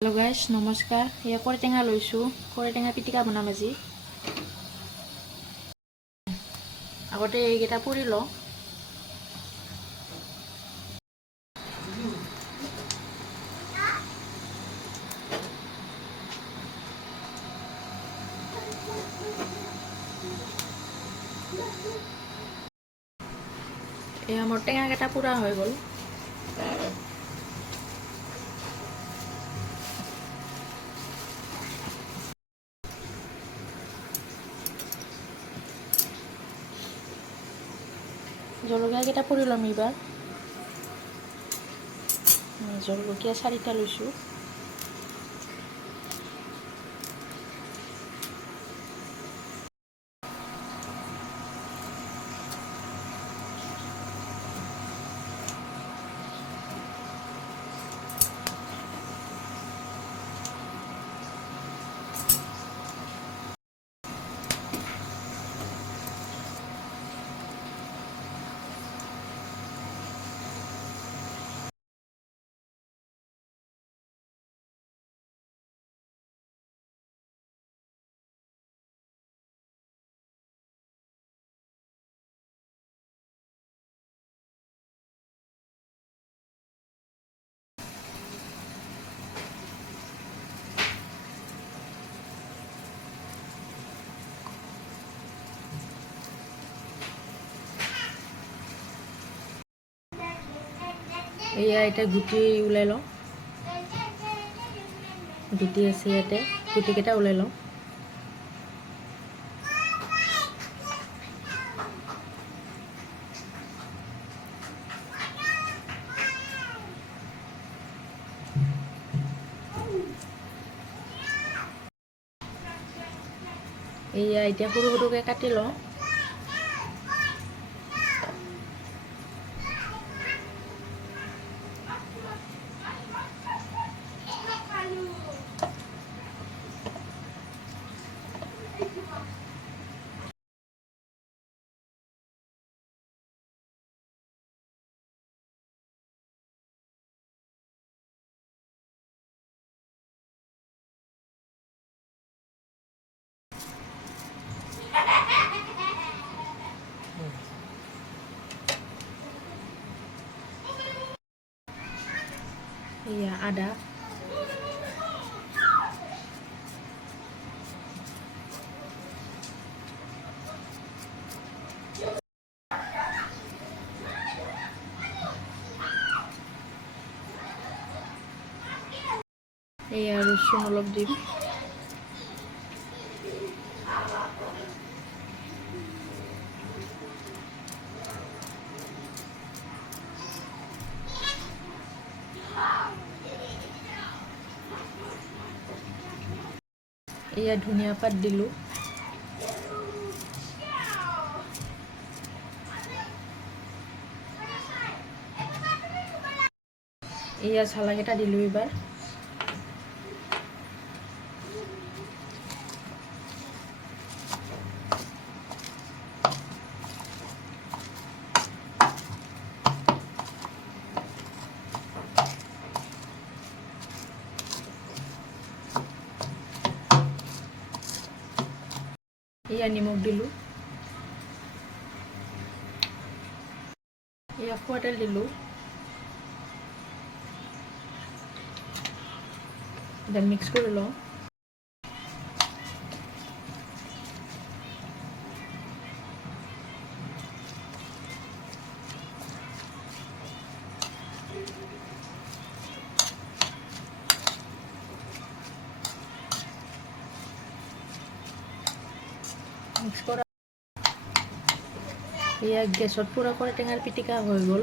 Hello' guys নমস্কাৰ। এয়া কৰ্টেঙা লৈছোঁ, কৰ্টেঙা পিটিকা বনাম আজি। আগতে এইকেইটা পুৰি লওঁ। এয়া মোৰ টেঙাকেইটা পুৰা হৈ গ'ল। জলকীয়াকেইটা পুৰি ল'ম এইবাৰ। জলকীয়া 4টা লৈছোঁ। এয়া এতিয়া গুটি ওলাই লওঁ। গুটি আছে ইয়াতে, গুটিকেইটা ওলাই লওঁ। এয়া এতিয়া সৰু সৰুকৈ কাটি লওঁ। এয়া আদা, এয়া ৰচুন অলপ দিম। এয়া ধনিয়া পাত দিলোঁ। এয়া চালাকেইটা দিলোঁ এইবাৰ। এয়া নিমখ দিলোঁ। এয়া খোৱা তেল দিলোঁ। এতিয়া মিক্স কৰি লওঁ। মিক্স কৰা। এয়া গেছত পুৰা কৰ্টেঙাৰ পিটিকা হৈ গ'ল।